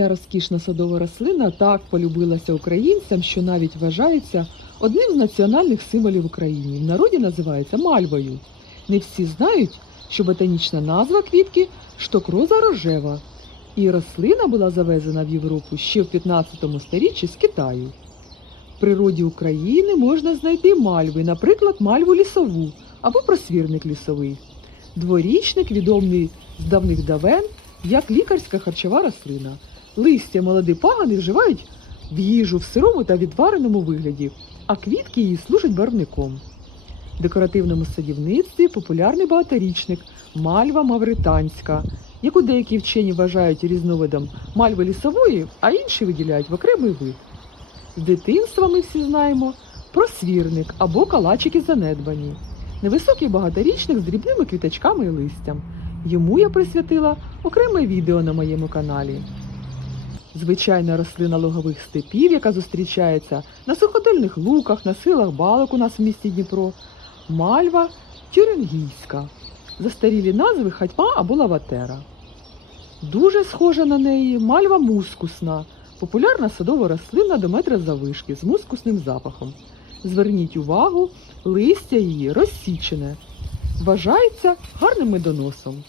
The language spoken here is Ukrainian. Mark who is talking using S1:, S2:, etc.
S1: Ця розкішна садова рослина так полюбилася українцям, що навіть вважається одним з національних символів України. В народі називається мальвою. Не всі знають, що ботанічна назва квітки штокроза рожева, і рослина була завезена в Європу ще в 15 сторіччі з Китаю. В природі України можна знайти мальви, наприклад, мальву лісову або просвірник лісовий. Дворічник відомий з давних давен як лікарська харчова рослина. Листя молоді пагани вживають в їжу в сирому та відвареному вигляді, а квітки її служать барвником. В декоративному садівництві популярний багаторічник мальва мавританська, яку деякі вчені вважають різновидом мальви лісової, а інші виділяють в окремий вид. З дитинства ми всі знаємо про свірник або калачики занедбані. Невисокий багаторічник з дрібними квіточками і листям. Йому я присвятила окреме відео на моєму каналі. Звичайна рослина лугових степів, яка зустрічається на суходольних луках, на силах балок у нас в місті Дніпро, мальва тюрингійська. Застарілі назви хатьма або лаватера. Дуже схожа на неї мальва мускусна, популярна садова рослина до метра завишки з мускусним запахом. Зверніть увагу, листя її розсічене. Вважається гарним медоносом.